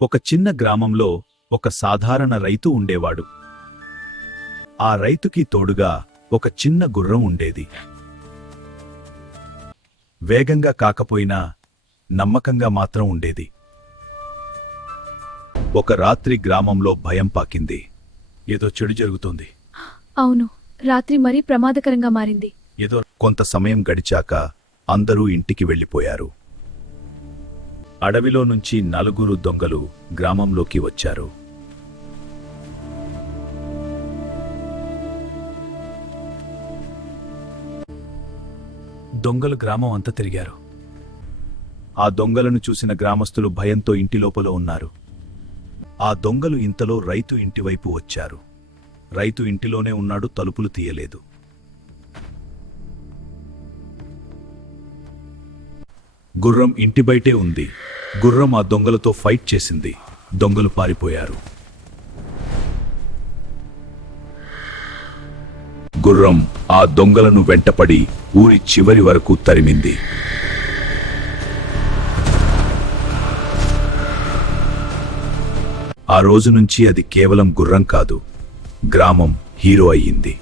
ఒక చిన్న గ్రామంలో ఒక సాధారణ రైతు ఉండేవాడు. ఆ రైతుకి తోడుగా ఒక చిన్న గుర్రం ఉండేది. వేగంగా కాకపోయినా నమ్మకంగా మాత్రం ఉండేది. ఒక రాత్రి గ్రామంలో భయం పాకింది. ఏదో చెడు జరుగుతోంది. అవును, రాత్రి మరీ ప్రమాదకరంగా మారింది. ఏదో కొంత సమయం గడిచాక అందరూ ఇంటికి వెళ్ళిపోయారు. అడవిలో నుంచి 4 దొంగలు గ్రామంలోకి వచ్చారు. దొంగలు గ్రామం అంతా తిరిగారు. ఆ దొంగలను చూసిన గ్రామస్తులు భయంతో ఇంటి లోపల ఉన్నారు. ఆ దొంగలు ఇంతలో రైతు ఇంటివైపు వచ్చారు. రైతు ఇంటిలోనే ఉన్నాడు, తలుపులు తీయలేదు. గుర్రం ఇంటి బయటే ఉంది. గుర్రం ఆ దొంగలతో ఫైట్ చేసింది. దొంగలు పారిపోయారు. గుర్రం ఆ దొంగలను వెంటపడి ఊరి చివరి వరకు తరిమింది. ఆ రోజు నుంచి అది కేవలం గుర్రం కాదు, గ్రామం హీరో అయ్యింది.